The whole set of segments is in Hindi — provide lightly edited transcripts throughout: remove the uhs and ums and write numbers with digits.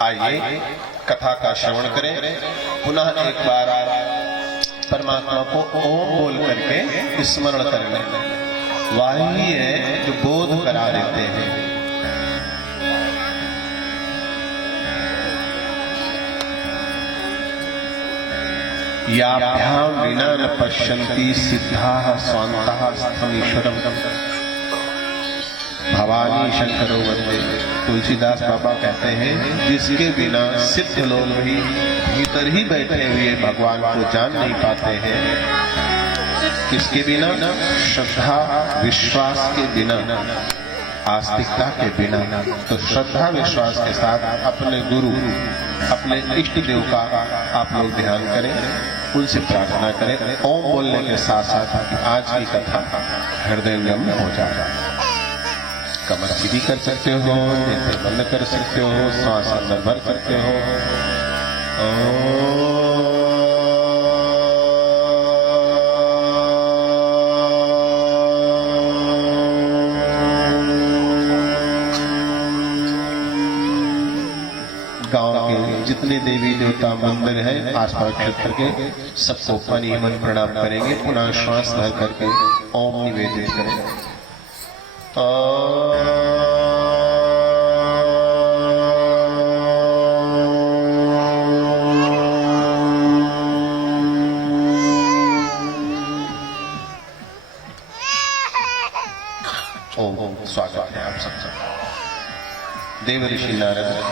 आइए कथा का श्रवण करें। पुनः एक बार परमात्मा को ओम बोल करके स्मरण कर लें। वही है जो बोध करा देते हैं। याभ्याम विना न पश्यन्ति सिद्धाः स्वान्ताः स्थमीश्वरम्। भवानी शंकरो वंदे। तुलसीदास बाबा कहते हैं जिसके बिना सिद्ध लोग भी भीतर ही बैठे हुए भगवान को जान नहीं पाते हैं। किसके बिना? श्रद्धा विश्वास के बिना, आस्तिकता के बिना। तो श्रद्धा विश्वास के साथ अपने गुरु, अपने इष्ट देव का आप लोग ध्यान करें, उनसे प्रार्थना करें। ओम बोलने के साथ साथ आज की कथा हृदयंगम हो जाएगा। कमर सीधी कर सकते हो, नेत्र बंद कर सकते हो, श्वास अंदर भर सकते हो। गांव के जितने देवी देवता मंदिर हैं आसपास क्षेत्र के, सबको पानी मन प्रणाम करेंगे। पुनः श्वास भर करके ओम निवेदित करें। ओम स्वागत है आप सबका। देव ऋषि नारद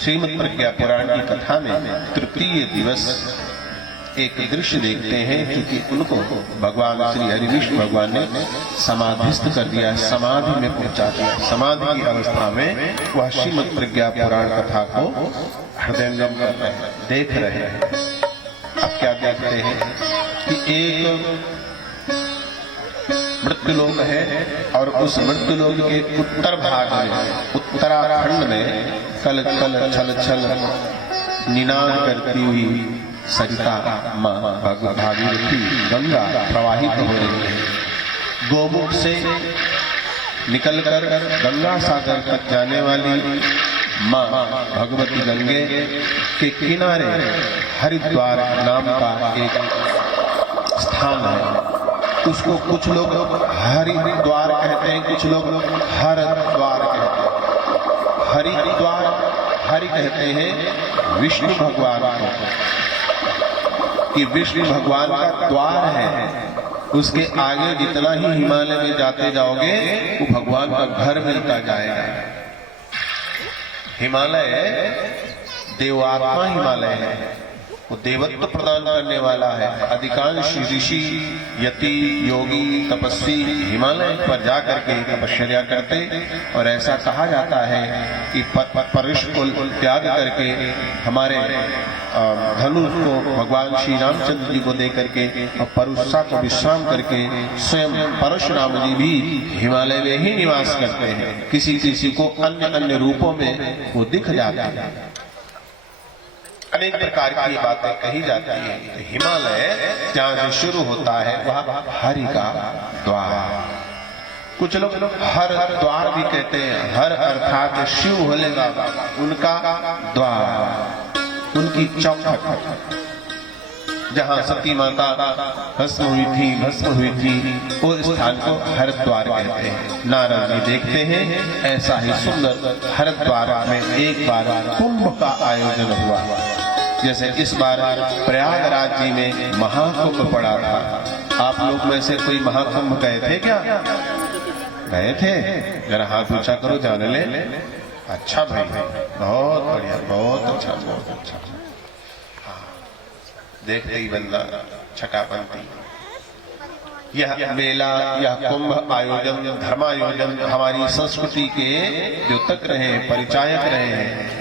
श्रीमद् प्रज्ञा पुराण की कथा में तृतीय दिवस एक दृश्य देखते हैं, क्योंकि उनको भगवान श्री हरि विष्णु भगवान ने समाधिस्थ कर दिया, समाधि में पहुंचा दिया। समाधि की अवस्था में वह श्रीमद् प्रज्ञा पुराण कथा को हृदयंगम कर रहे हैं, देख रहे हैं। अब क्या देखते हैं कि एक मृत्युलोक है और उस मृत्युलोक के उत्तर भाग में, उत्तराखंड में कल कल छल छल निनाद करती हुई सरिता माँ भागीरथी गंगा प्रवाहित हो रही है। गोमुख से निकलकर गंगा सागर तक जाने वाली माँ भगवती गंगे के किनारे हरिद्वार नाम का एक स्थान है। उसको कुछ लोग हरिद्वार कहते हैं, कुछ लोग हरद्वार कहते हैं। हरिद्वार हरि कहते हैं विष्णु भगवान को, कि विष्णु भगवान का द्वार है। उसके आगे जितना ही हिमालय में जाते जाओगे वो भगवान का घर मिलता जाएगा। हिमालय देवात्मा हिमालय है, वो देवत्व प्रदान करने वाला है। अधिकांश ऋषि, यति, योगी, तपस्वी हिमालय पर जाकर के तपस्या करते, और ऐसा कहा जाता है कि परुष को त्याग करके हमारे धनुष को भगवान श्री रामचंद्र जी को दे करके और परुषा को विश्राम करके स्वयं परशुराम जी भी हिमालय में ही निवास करते हैं। किसी किसी को अन्य अन्य रूपों में वो दिख जाता है। अनेक प्रकार की बातें कही जाती है। हिमालय जहाँ से शुरू होता है वह हरि का द्वार। कुछ लोग हर द्वार भी कहते हैं। हर अर्थात शिव भोलेगा उनका द्वार, उनकी चौखट, जहाँ सती माता भस्म हुई थी उस स्थान को हरिद्वार कहते हैं। नारद जी देखते हैं ऐसा ही सुंदर हरिद्वार में एक बार कुंभ का आयोजन हुआ। जैसे इस बार प्रयागराज जी में महाकुंभ पड़ा था। आप लोग में से कोई महाकुंभ गए थे क्या? गए थे? जरा हाथ ऊंचा करो, जान ले। अच्छा भाई, बहुत बढ़िया, बहुत अच्छा, बहुत अच्छा। देखते ही बंदा छकापंती। यह मेला, यह कुंभ आयोजन, धर्मायोजन हमारी संस्कृति के जो तक रहे हैं, परिचायक रहे हैं।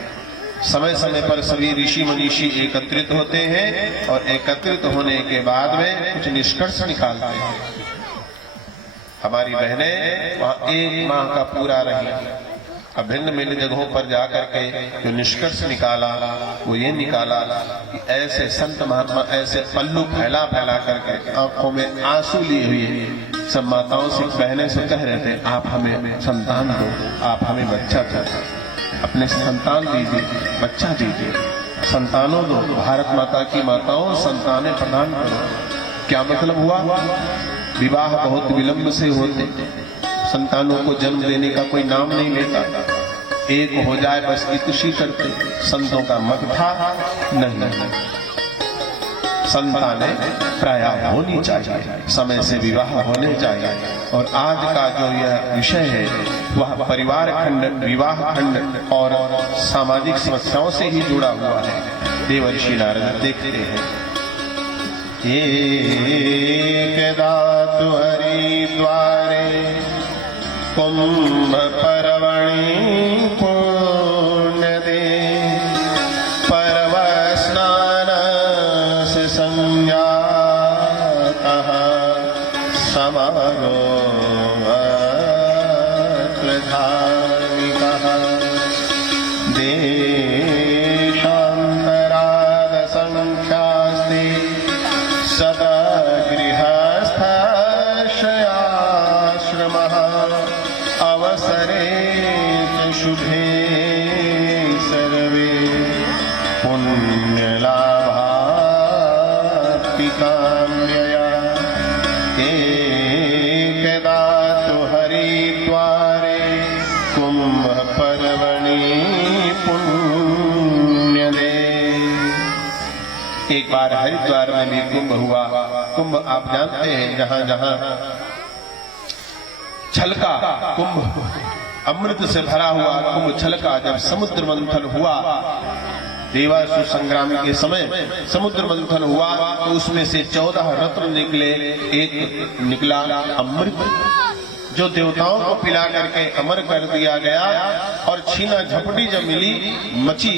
समय समय पर सभी ऋषि मनीषी एकत्रित होते हैं और एकत्रित होने के बाद में कुछ निष्कर्ष निकालते हैं। हमारी बहनें वहाँ एक माह का पूरा रही। अब भिन्न भिन्न जगहों पर जाकर के जो निष्कर्ष निकाला वो ये निकाला कि ऐसे संत महात्मा ऐसे पल्लू फैला फैला करके आंखों में आंसू लिए हुए सब माताओं से, बहनें से कह रहे थे आप हमें संतान दो, आप हमें बच्चा दो। अपने संतान दीजिए, बच्चा दीजिए, संतानों दो। भारत माता की माताओं संतानें प्रदान करो। क्या मतलब हुआ? विवाह बहुत विलंब से होते, संतानों को जन्म देने का कोई नाम नहीं लेता, एक हो जाए बस इतुषी करते। संतों का मत था नहीं, संतानें प्रायः होनी चाहिए, समय से विवाह होने चाहिए। और आज का जो यह विषय है वह परिवार खंड, विवाह खंड और सामाजिक समस्याओं से ही जुड़ा हुआ है। देवर्षि नारद देखते हैं, एक दातु हरिद्वारे कुंभ पर्वणि पुण्य दे, पर्व स्नान से संज्ञातः समारोह धार्मिकः, देशान्तराद संख्यास्ति सदा गृहस्थाश्रमः, अवसरे च शुभे सर्वे पुण्यलाभाप्ति काम्यया। एकदा तु हरिद्वारे कुंभ पर्वणि पुण्यदे। एक बार हरिद्वार में भी कुंभ हुआ। कुंभ आप जानते हैं, जहां जहां छलका, कुंभ अमृत से भरा हुआ कुंभ छलका। जब समुद्र मंथन हुआ, देवासुर संग्राम के समय समुद्र मंथन हुआ तो उसमें से 14 रत्न निकले। एक निकला अमृत, जो देवताओं को पिला करके अमर कर दिया गया। और छीना झपटी जब मिली, मची,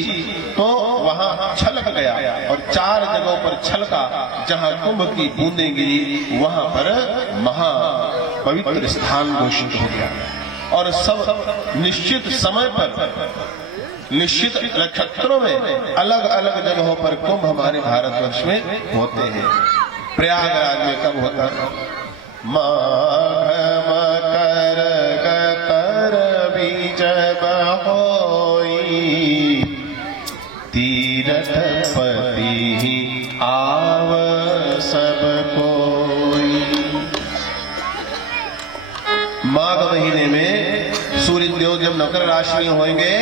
तो वहां छलक गया। और 4 जगहों पर छलका, जहां कुंभ की बूंदें गिरी वहां पर महा पवित्र स्थान घोषित हो गया। और सब निश्चित समय पर, निश्चित नक्षत्रों में, अलग अलग जगहों पर कुंभ हमारे भारतवर्ष में होते हैं। प्रयागराज में कब होता है? माघ मकर गतर बीज बहोई, तीर्थपति आव सब कोई। माघ महीने में सूर्य देव जब मकर राशि में होंगे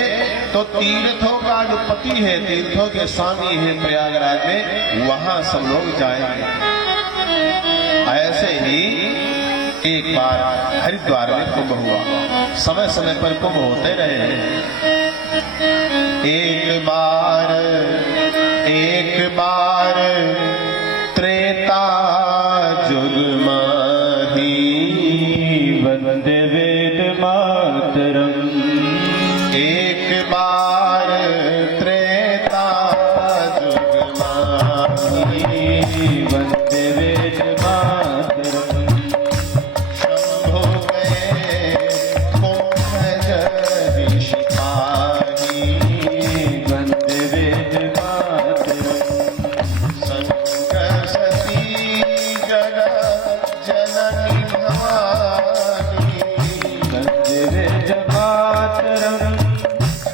तो तीर्थों का जो पति है, तीर्थों के स्वामी है प्रयागराज में, वहां सब लोग जाएंगे। ऐसे ही एक बार हरिद्वार में कुंभ हुआ। समय समय पर कुंभ होते रहे। एक बार त्रेता जुग माही, वंदे वेद मातरम। एक बार त्रेता जुग माही, वंदे वेद मातरम। शंभो गए कुंभज ऋषिपाही, वंदे वेद मातरम। संकसती जगत जननी भवानी, वंदे वेद मातरम,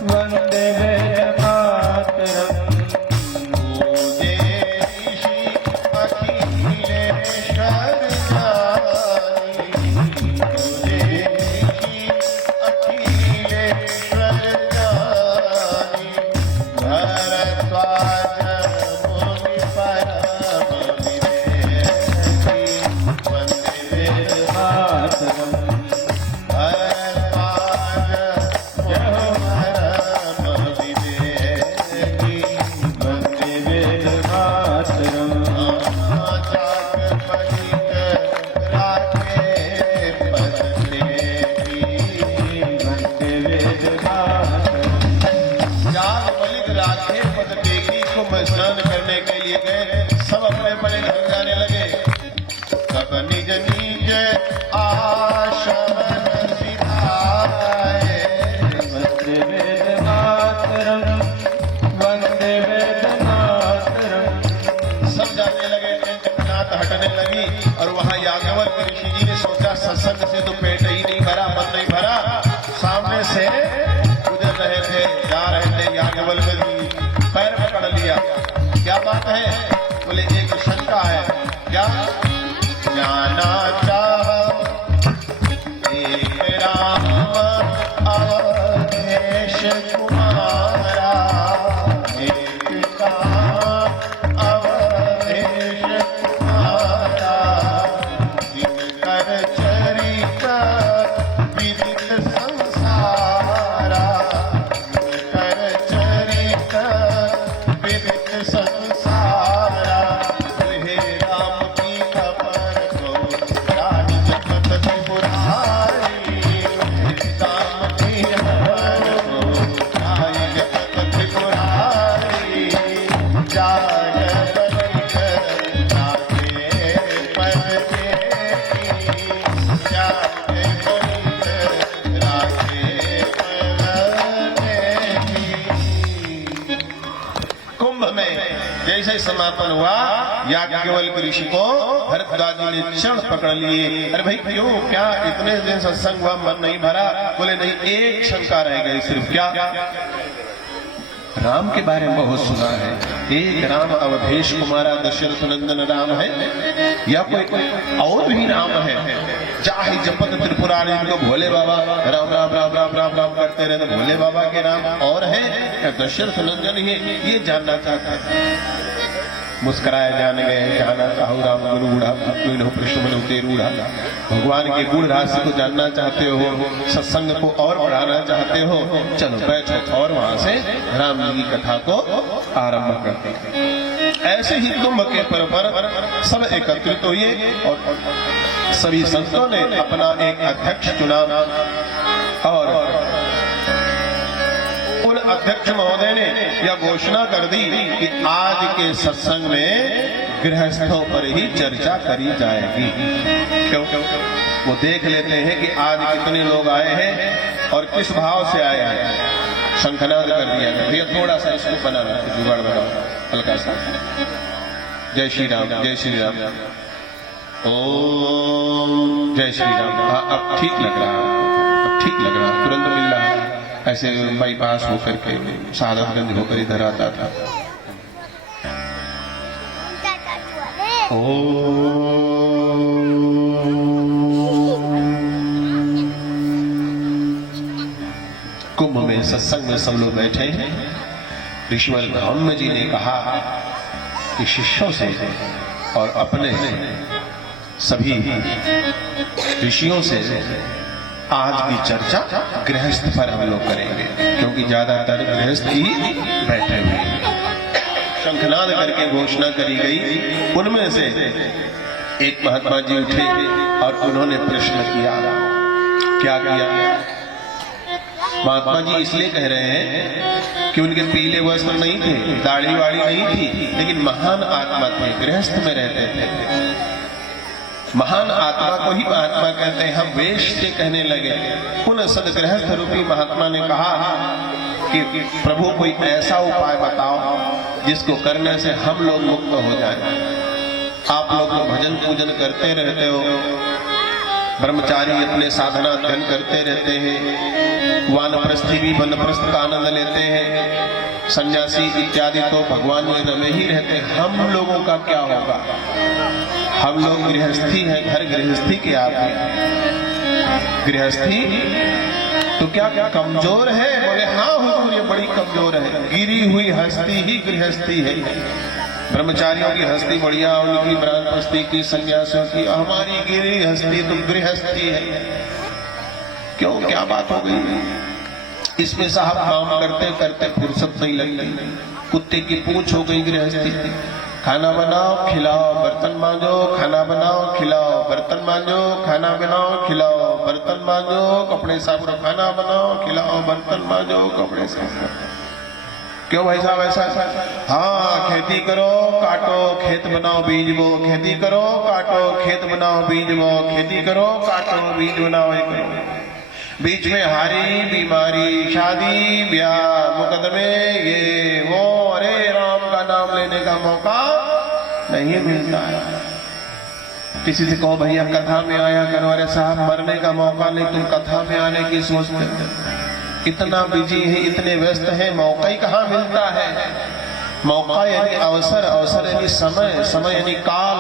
वंदे वेद मातरम। पूजे ऋषि अखिलेश्वर ज्ञानी, पूजे ऋषि अखिलेश्वर ज्ञानी। भरद्वाज मुनि परम विवेकी, वंदे वेद मातरम। भरद्वाज परम विवेकी, वंदे वेद मातरम। जाग पलित राखे पददेवी, वंदे वेद मातरम। जाग पलित राखे पद टेकी, कुंभ स्नान करने के लिए गए। सब अपने अपने घर जाने लगे। सब निज निज आश्रम सिधाए, वंदे वेद मातरम, वंदे वेद मातरम। सब जाने लगे, नात हटने लगी। और वहां याज्ञवल्क्य ऋषि जी ने सोचा, सत्संग से तो पेट ही नहीं भरा, मन नहीं भरा। सामने से उधर रहे थे, जा रहे थे, याज्ञवल्क्य जी पैर पकड़ लिया। क्या बात है? बोले एक शंका है। क्या? जाना चाह एक राम अवधेश कुमारा, एक काम अवधेश कुमारा, जिनकर चरित विदित संसारा, जिनकर चरित विदित संसारा, हे राम की कपर को रानी जगत त्रिपुरारी, राम की कपर को रानी जगत त्रिपुरारी, जाय बलिक राखे पद देती, जाय बलिक राखे पद देती। कुंभ में जैसे समापन हुआ, याज्ञवल्क्य ऋषि को भरद्वाज जी ने चरण पकड़ लिए। अरे भाई क्यों, क्या इतने दिन सत्संग हुआ, मन नहीं भरा? बोले नहीं, एक शंका रह गई सिर्फ। क्या? राम के बारे में बहुत सुना है, एक राम अवधेश कुमारा दशरथ नंदन राम है, या कोई और भी राम है? चाहे जपत त्रिपुरारी, इनको भोले बाबा राम राम राम राम राम राम करते रहते, भोले बाबा के नाम और है या दशरथ नंदन ही? ये जानना चाहता है। मुस्कुराए जान गए, जाना चाहो राम गुरु बूढ़ा, कृष्ण मनु तेरूढ़ा। भगवान के गुण राशि को जानना चाहते हो, सत्संग को और बढ़ाना चाहते हो, चलो बैठो और वहां से राम जी की कथा को आरंभ करते हैं। ऐसे ही कुंभ के पर्व पर सब एकत्रित हुए और सभी संतों ने अपना एक अध्यक्ष चुना और उन अध्यक्ष महोदय ने यह घोषणा कर दी कि आज के सत्संग में गृहस्थों पर ही चर्चा करी जाएगी। क्यों? वो देख लेते हैं कि आज कितने लोग आए हैं और किस भाव से आए हैं। शंखनाद कर दिया था, भैया थोड़ा सा इसको बनाना, जुगाड़ बनाओ हल्का सा। जय श्री राम, जय श्री राम, ओम जय श्री राम। हाँ, अब ठीक लग रहा है, अब ठीक लग रहा है, तुरंत मिल रहा है। ऐसे बाईपास होकर के सादतगंज होकर इधर आता था। कुंभ में सत्संग में सब लोग बैठे हैं। ऋषिवर ब्रह्म जी ने कहा कि शिष्यों से और अपने सभी ऋषियों से आज की चर्चा गृहस्थ पर हम लोग करेंगे, क्योंकि ज्यादातर गृहस्थ ही बैठे हुए हैं। शंखनाद करके घोषणा करी गई। उनमें से एक महात्मा जी उठे और उन्होंने प्रश्न किया। क्या किया? महात्मा जी इसलिए कह रहे हैं कि उनके पीले वस्त्र नहीं थे, दाढ़ी वाड़ी नहीं थी, लेकिन महान आत्मा थे, गृहस्थ में रहते थे। महान आत्मा को ही महात्मा कहते हैं। हम वेश से कहने लगे। उन सदगृहस्थ रूपी महात्मा ने कहा कि प्रभु कोई ऐसा उपाय बताओ जिसको करने से हम लोग मुक्त हो जाएं। आप लोग भजन पूजन करते रहते हो, ब्रह्मचारी अपने साधना अध्ययन करते रहते हैं, वानप्रस्थी भी वनप्रस्थ का आनंद लेते हैं, सन्यासी इत्यादि तो भगवान में रमे ही रहते हैं। हम लोगों का क्या होगा? हम लोग गृहस्थी हैं, घर गृहस्थी के आदमी। गृहस्थी तो क्या क्या कमजोर है? बोले हाँ हुजूर, ये बड़ी कमजोर है। गिरी हुई हस्ती ही गृहस्थी है। ब्रह्मचारियों की हस्ती बढ़िया, उनकी वानप्रस्थी की, सन्यासियों की, हमारी गिरी हस्ती तो गृहस्थी है। क्यों, क्या बात हो गई? इसमें साहब काम करते करते फुर्सत नहीं लगती। कुत्ते की पूंछ हो गई गृहस्थी। खाना बनाओ खिलाओ, बर्तन मांजो, खाना बनाओ खिलाओ, बर्तन मांजो, खाना बनाओ खिलाओ, बर्तन मांजो, कपड़े साफ करो, खाना बनाओ खिलाओ, बर्तन मांजो, कपड़े साफ करो। क्यों भाई साहब ऐसा? हाँ, खेती करो काटो, खेत बनाओ बीज बो, खेती करो काटो, खेत बनाओ बीज बो, खेती करो काटो, बीज बनाओ, ये करो। बीच में हारी बीमारी, शादी ब्याह, मुकदमे, ये वो, अरे राम का नाम लेने का मौका नहीं मिलता है। किसी से कहो भैया कथा में आया करो, अरे साहब मरने का मौका नहीं, तुम कथा में आने की सोचते हो। इतना बिजी है, इतने व्यस्त हैं, मौका ही कहाँ मिलता है। मौका यानी अवसर, अवसर यानी समय, समय यानी काल।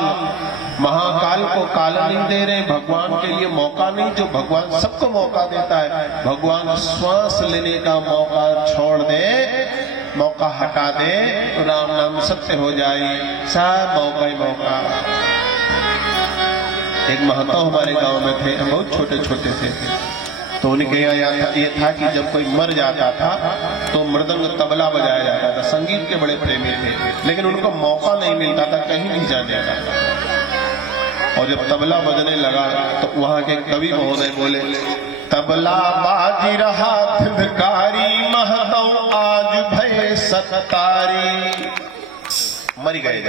महाकाल को काल नहीं दे रहे, भगवान के लिए मौका नहीं। जो भगवान सबको मौका देता है, भगवान श्वास लेने का मौका छोड़ दे, मौका हटा दे तो राम नाम सत्य हो जाए। सब मौका ही मौका। एक महतो हमारे गांव में थे, हम बहुत छोटे छोटे थे, तो उनके यहाँ ये था कि जब कोई मर जाता था तो मृदंग तबला बजाया जाता था। संगीत के बड़े प्रेमी थे, लेकिन उनको मौका नहीं मिलता था कहीं भी जाने का। और जब तबला बजने लगा तो वहां के कवि महोदय बोले, तबला बाज रहा धिधकारी, महतो आज भय सत्तारी। मर गए,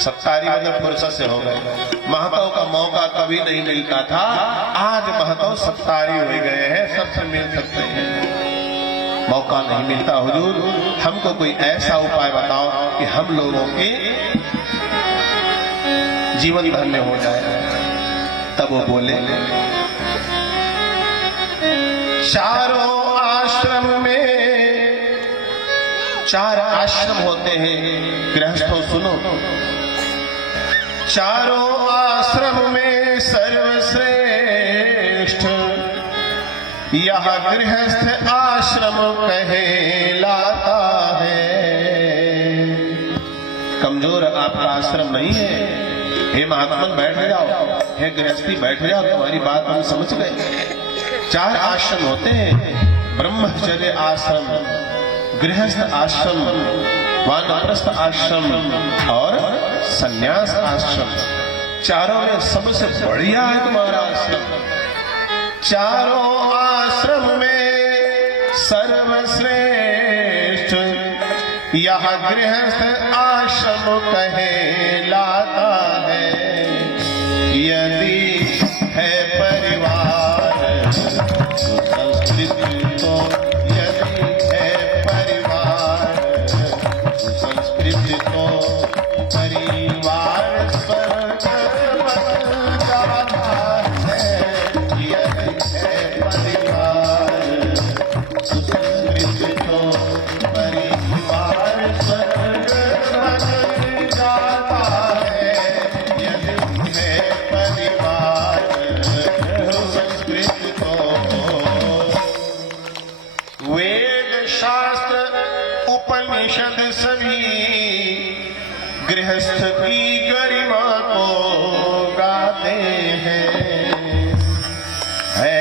सत्तारी मतलब फुर्सत से हो गए। महतो का मौका कभी नहीं मिलता था, आज महतो सत्तारी हो गए हैं, सबसे मिल सकते हैं। मौका नहीं मिलता। हुजूर हमको कोई ऐसा उपाय बताओ कि हम लोगों के जीवन धन्य हो जाए। तब वो बोले, चारों आश्रम में, चार आश्रम होते हैं गृहस्थों, सुनो। चारों आश्रम में सर्वश्रेष्ठ यह गृहस्थ आश्रम कहलाता है। कमजोर आपका आश्रम नहीं है। हे महात्मन बैठ जाओ, हे गृहस्थी बैठ जाओ, तुम्हारी बात हम समझ गए। चार आश्रम होते हैं, ब्रह्मचर्य आश्रम, गृहस्थ आश्रम, वानप्रस्थ आश्रम और संन्यास आश्रम। चारों में सबसे बढ़िया है तुम्हारा आश्रम। चारों आश्रम में सर्वश्रेष्ठ यह गृहस्थ आश्रम कहलाता है। यदि है परिवार संस्कृति तो, यदि है परिवार संस्कृति तो, परिवार स्वर्ग बन जाता है। यदि है परिवार संस्कृति तो, परिवार स्वर्ग बन जाता है। यदि है परिवार संस्कृति तो, वेद शास्त्र उपनिषद सभी गृहस्थ की गरिमा को गाते हैं। है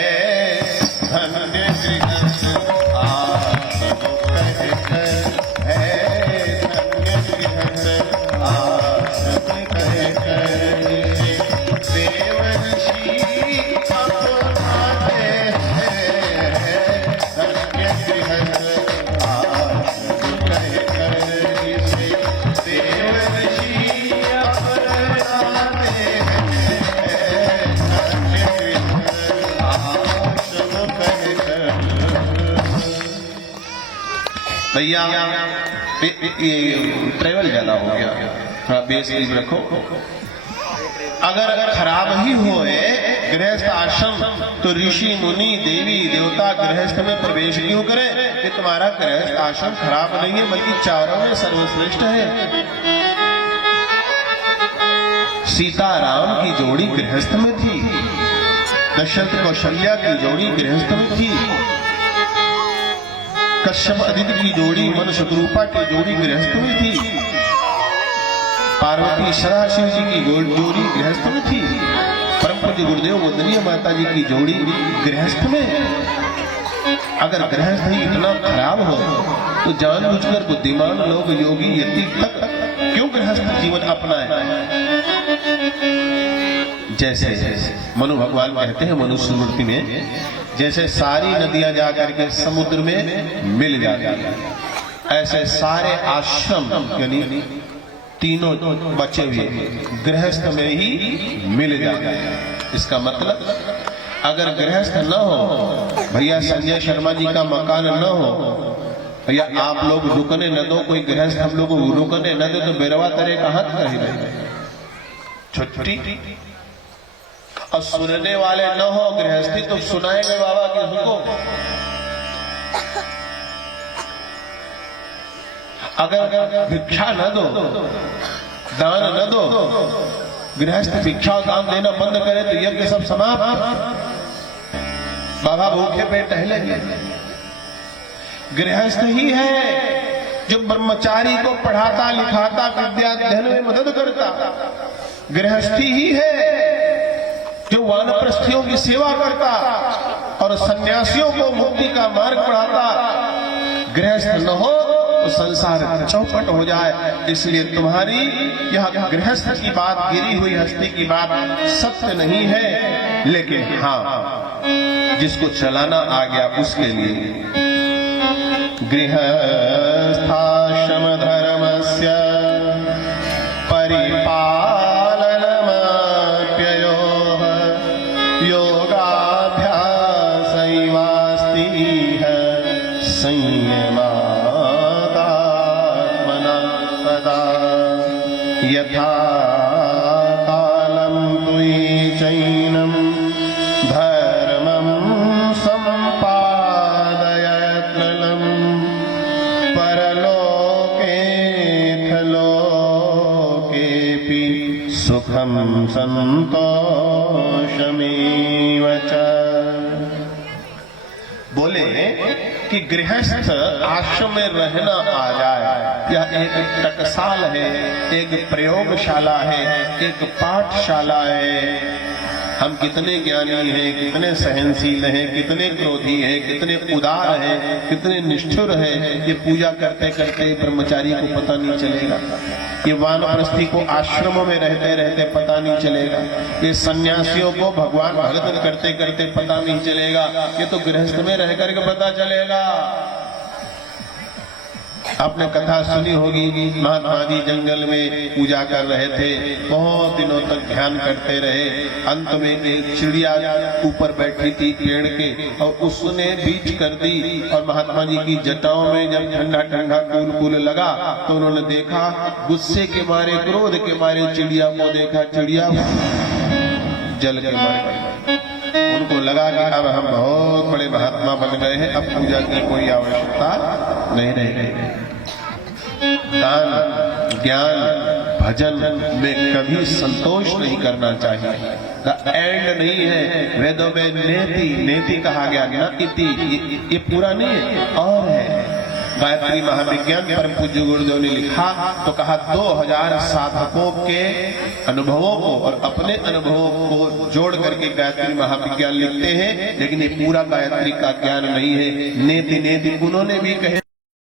धन्य गृहस्थ आश्रम कहकर, है धन्य गृहस्थ आश्रम कहकर, देव ऋषि अपनाते हैं। धन्य गृहस्थ आश्रम कहकर, देव ऋषि अपनाते हैं। धन्य गृहस्थ आश्रम कहकर। भैया ये ट्रेवल ज्यादा हो गया, थोड़ा बेस रखो। अगर खराब ही होए गृहस्थ आश्रम तो ऋषि मुनि देवी देवता गृहस्थ में प्रवेश क्यों करें? कि तुम्हारा गृहस्थ आश्रम खराब नहीं है, बल्कि चारों में सर्वश्रेष्ठ है। सीता राम की जोड़ी गृहस्थ में थी, दशरथ कौशल्या की जोड़ी गृहस्थ में थी, कश्यप अदिति की जोड़ी मन शत्रुपा की जोड़ी गृहस्थ में थी, पार्वती सदाशिव जी की जोड़ी गृहस्थ में थी, परम पूज्य गुरुदेव वंदनीय माता जी की जोड़ी गृहस्थ में। अगर गृहस्थ ही इतना खराब हो तो जानबूझकर बुद्धिमान लोग योगी यति तक क्यों गृहस्थ जीवन अपनाए? जैसे मनु भगवान कहते हैं मनुस्मृति में, जैसे सारी नदियां जाकर के समुद्र में मिल जाती हैं, ऐसे सारे आश्रम यानी तीनों बचे हुए गृहस्थ में ही मिल जाते हैं। इसका मतलब अगर गृहस्थ न हो, भैया संजय शर्मा जी का मकान न हो, भैया आप लोग रुकने न दो, कोई गृहस्थ हम लोग रुकने न दो तो बेरवा तरे का हाथ कहीं छुट्टी। और सुनने वाले न हो गृहस्थी तो सुनाएंगे बाबा किसको? अगर भिक्षा न दो, दान न दो, गृहस्थ भिक्षा और दान देना बंद करे तो यज्ञ सब समाप्त। बाबा भूखे पेट टहलेंगे। गृहस्थ ही है जो ब्रह्मचारी को पढ़ाता लिखाता विद्या अध्ययन में मदद करता। गृहस्थी ही है जो वानप्रस्थियों की सेवा करता और सन्यासियों को मुक्ति का मार्ग पढ़ाता। गृहस्थ न हो तो संसार चौपट हो जाए। इसलिए तुम्हारी यह गृहस्थ की बात, गिरी हुई हस्ती की बात सत्य नहीं है, लेकिन हाँ जिसको चलाना आ गया उसके लिए गृहस्थाश्रम धर्मस्य परिपालनमप्ययोः योगाभ्यासैवास्तिः संयमादात्मना सदा यथा कालं द्विचैनं धर्मं सम्पादयत्नलं परलोकेऽथलोकेऽपि सुखं संतोषमेव च। बोले कि गृहस्थ आश्रम में रहना आ जाए, यह एक टकसाल है, एक प्रयोगशाला है, एक पाठशाला है। हम कितने ज्ञानी हैं, कितने सहनशील हैं, कितने क्रोधी हैं, कितने उदार हैं, कितने निष्ठुर हैं, ये पूजा करते करते ब्रह्मचारी को पता नहीं चलेगा। ये वानप्रस्थी को आश्रमों में रहते रहते पता नहीं चलेगा। ये सन्यासियों को भगवान भगत करते करते पता नहीं चलेगा। ये तो गृहस्थ में रह करके पता चलेगा। आपने कथा सुनी होगी, महात्मा जी जंगल में पूजा कर रहे थे, बहुत दिनों तक ध्यान करते रहे। अंत में एक चिड़िया ऊपर बैठी थी पेड़ के और उसने बीच कर दी और महात्मा जी की जटाओं में जब ठंडा ठंडा कूल कूल लगा तो उन्होंने देखा, गुस्से के मारे, क्रोध के मारे चिड़िया को देखा, चिड़िया जल के मर गई। उनको लगा कि अब हम बहुत बड़े महात्मा बन गए हैं, अब पूजा की कोई आवश्यकता नहीं रह गई। दान, ज्ञान, भजन में कभी संतोष नहीं करना चाहिए। एंड नहीं है। वेदों में नेति, नेति कहा गया, न इति, ये पूरा नहीं है, और है। गायत्री महाविज्ञान परम पूज्य गुरुदेव ने लिखा तो कहा 2000 साधकों के अनुभवों को और अपने अनुभवों को जोड़ करके गायत्री महाविज्ञान लिखते हैं, लेकिन ये पूरा गायत्री का ज्ञान नहीं है। नेति नेति उन्होंने भी कहे